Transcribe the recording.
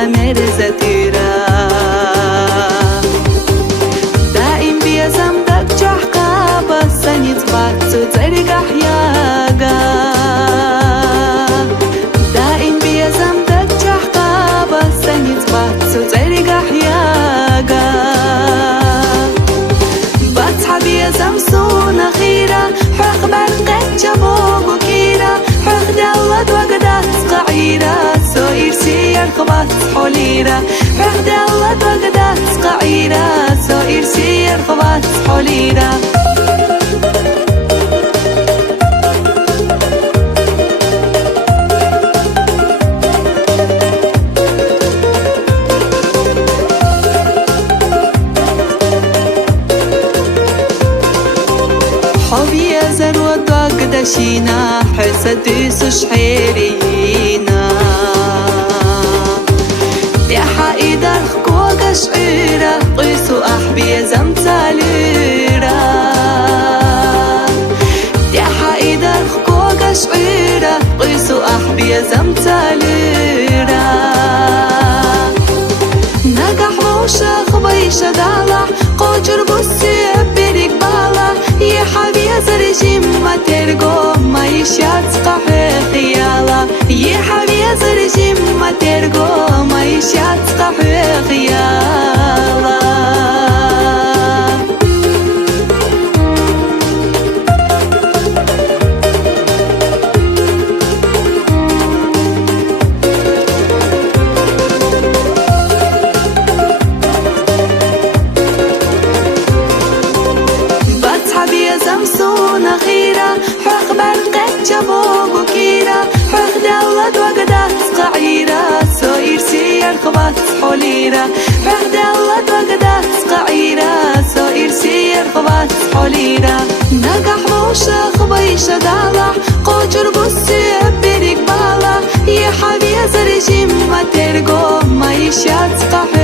خمر زتيرا دائم بيزم دك جحقا بسني تبعت ترجع ياغا دائم بيزم دك جحقا بسني تبعت ترجع ياغا باتح بيزم سونا خيرا حق برقت جبوغو كيرا حق دولت وقدات قعيرا سو إرسي يرخبات حوليرا حق دولت وقدات قعيرا سو إرسي يرخبات حوليرا حبي أزر وضاق دشينا حسد سشحيرينا ديحا إدارخ كوغا شعيرا قيسو أحبي زمتاليرا ديحا إدارخ كوغا شعيرا قيسو أحبي زمتاليرا نقح موشا خبيشا دالا قوجر بسي بريك بالا يا حبي زرجيم ما ترقو ما يشات قحي خيالا يا حبي زرجيم ما ترقو ما يشات قحي خيالا زمسونا خيرا حق برقت جبوغو كيرا حق دولت وقدات قعيرا سو إرسي يرخبات حوليرا حق دولت وقدات قعيرا سو إرسي يرخبات حوليرا نقح موشا خبيشا دالا قوجر بسي بريك بالا يا حبي زرجيم ما ترقو ما يشات قحي